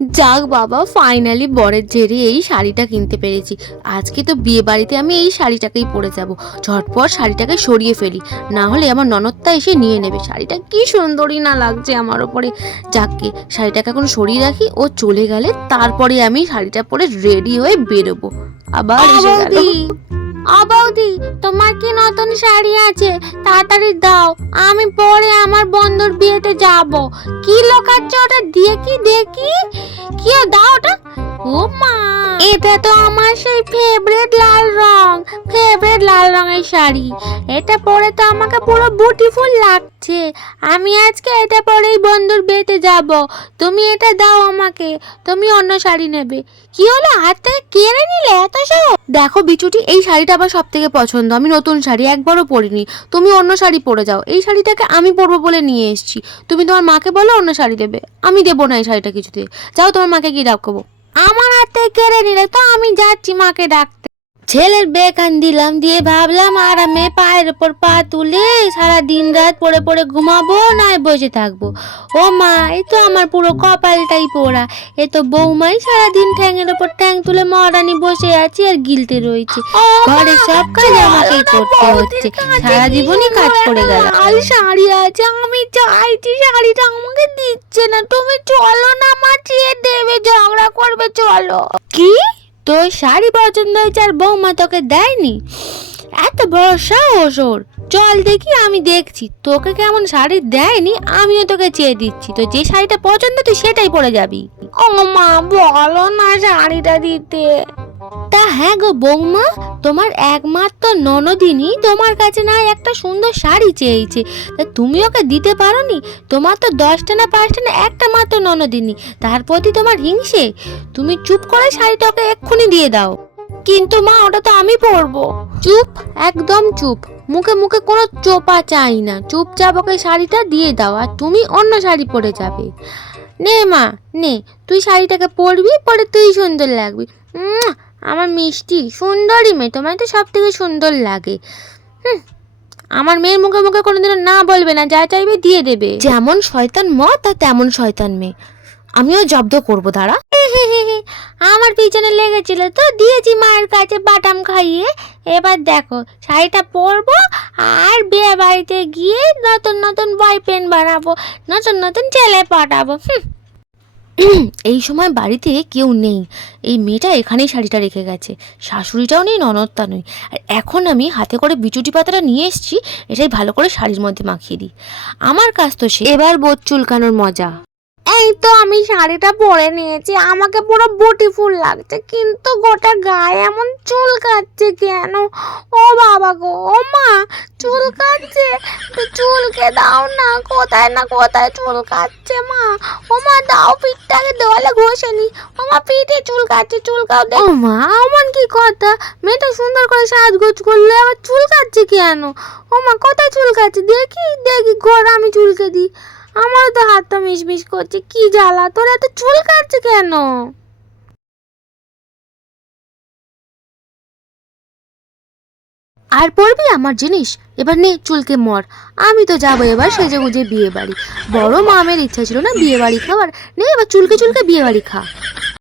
যাক বাবা, ফাইনালি বরের জেরে এই শাড়িটা কিনতে পেরেছি। আজকে তো বিয়ে বাড়িতে আমি এই শাড়িটাকেই পরে যাব। ঝটপট শাড়িটাকে সরিয়ে ফেলি, না হলে আমার ননদটা এসে নিয়ে নেবে। শাড়িটা কি সুন্দরই না লাগছে আমার ওপরে। যাককে শাড়িটাকে এখন সরিয়ে রাখি, ও চলে গেলে তারপরে আমি শাড়িটা পরে রেডি হয়ে বেরোবো। আবার এসে গেল। বৌদি, তোমার কি নতুন শাড়ি আছে? তাড়াতাড়ি দাও, আমি পরে আমার বন্ধুর বিয়েতে যাব। কি লোকাচ্ছ ওটা? দেখি দেখি, কি দাও ওটা। ও মা, এটা তো আমার সেই ফেভারিট লাল রঙের শাড়ি। এটা পরে তো আমাকে পুরো বিউটিফুল লাগছে। আমি আজকে এটা পরেই বন্ধুর বিয়েতে যাব। তুমি এটা দাও আমাকে, তুমি অন্য শাড়ি নেবে। কি হলো, হাত থেকে কেড়ে নিলে এত সব? দেখো বিচুটি, এই শাড়িটা আমার সব থেকে পছন্দ। আমি নতুন শাড়ি একবারও পরিনি, তুমি অন্য শাড়ি পরে যাও। এই শাড়িটাকে আমি পরবো বলে নিয়ে এসেছি। তুমি তোমার মাকে বলো অন্য শাড়ি দেবে, আমি দেবো না এই শাড়িটা কিছুতে। যাও, তোমার মাকে গিয়ে ডাকবো। আমার হাত থেকে কেড়ে নিলে তো আমি যাচ্ছি মাকে ডাকতে। ছেলের বেকান দিলাম, দিয়ে ভাবলাম আরামে পায়ের ওপর পা তুলে সারা দিন রাত পড়ে পড়ে ঘুমাবো, নয় বসে থাকবো। ও মা, এ তো আমার পুরো কপালটাই পোড়া। এ তো বৌমাই সারাদিন ঠ্যাঙের ওপর ঠ্যাং তুলে মহারানী বসে আছি আর গিলতে রয়েছে। ঘরে সব কাজ আমাকেই করতে হচ্ছে, সারা জীবনই কাজ করে গেল। লাল শাড়ি আছে, আমি চাইছি, শাড়িটা আমাকে দিচ্ছে না। তুমি চলো না মা, চেয়ে দেবে, ঝগড়া করবে, চলো। কি, তোর শাড়ি পছন্দ হয়েছে আর বৌমা তোকে দেয়নি? এত বড় সাহস ওর! চল দেখি, আমি দেখছি তোকে কেমন শাড়ি দেয়নি। আমিও তোকে চেয়ে দিচ্ছি, তো যে শাড়িটা পছন্দ তুই সেটাই পরে যাবি। ও মা, বলো না শাড়িটা দিতে। তা হ্যাঁ গো বৌমা, তোমার একমাত্র ননদিনী তোমার কাছে না একটা সুন্দর শাড়ি চেয়েছে, তা তুমি ওকে দিতে পারোনি? তোমার তো 10টা না 5টা না একটা মাত্র ননদিনী, তার প্রতি তোমার হিংসে। তুমি চুপ করে শাড়িটা ওকে এক্ষুনি দিয়ে দাও। কিন্তু মা, ওটা তো আমি পরবো। চুপ, একদম চুপ, মুখে মুখে কোনো চোপা চাই না। চুপচাপ ওকে শাড়িটা দিয়ে দাও, আর তুমি অন্য শাড়ি পরে যাবে। নে মা, নে, তুই শাড়িটাকে পরবি, পরে তুই সুন্দর লাগবি। আমার মিষ্টি সুন্দরী মেয়ে, তোমায় তো সব থেকে সুন্দর লাগে। আমার মেয়ের মুখে মুখে কোনোদিনও না বলবে না, যা চাইবে দিয়ে দেবে। যেমন শয়তান মত আর তেমন শয়তান মেয়ে। আমিও জব্দ করবো, দাঁড়া। আমার পিছনে লেগেছিল তো, দিয়েছি মায়ের কাছে বাটাম খাইয়ে। এবার দেখো, শাড়িটা পরবো আর বিয়ে বাড়িতে গিয়ে নতুন নতুন বয়ফ্রেন্ড বানাবো, নতুন নতুন ছেলে পাঠাবো। এই সময় বাড়িতে কেউ নেই, এই মেয়েটা এখানেই শাড়িটা রেখে গেছে। শাশুড়িটাও নেই, ননদটা নেই। আর এখন আমি হাতে করে বিচুটি পাতাটা নিয়ে এসেছি, এটাই ভালো করে শাড়ির মধ্যে মাখিয়ে দিই। আমার কাজ তো সে, এবার বোট চুলকানোর মজা। এই তো আমি শাড়িটা পরে নিয়েছি, আমাকে পুরো বিউটিফুল লাগছে, কিন্তু গোটা গায়ে এমন চুলকাচ্ছে কেন? ও বাবা গো, ও মা, চুলকাচ্ছে, চুলকে দাও না, কোথায় না কোথায় চুলকাচ্ছে মা। ও মা, দাও, পিঠটাকে দেওয়ালে ঘষে নি। ও মা, পিঠে চুলকাচ্ছে, চুলকাও দে। ও মা, এমন কি কথা? মেয়েটা সুন্দর করে সাজগোজ করলে আবার চুলকাচ্ছে কেন? ও মা, কোথায় চুলকাচ্ছে? দেখি দেখি, ঘোড়া আমি চুলকে দিই। আমারও তো হাতটা মিশমিশ করছে, কি জ্বালা, তোর এত চুল কাটছে কেন? আর পড়বি আমার জিনিস? এবার নে, চুলকে মর। আমি তো যাবো এবার সেজে গুজে বিয়ে বাড়ি। বড় মামের ইচ্ছা ছিল না বিয়ে বাড়ি খাওয়ার, নে এবার চুলকে চুলকে বিয়ে বাড়ি খা।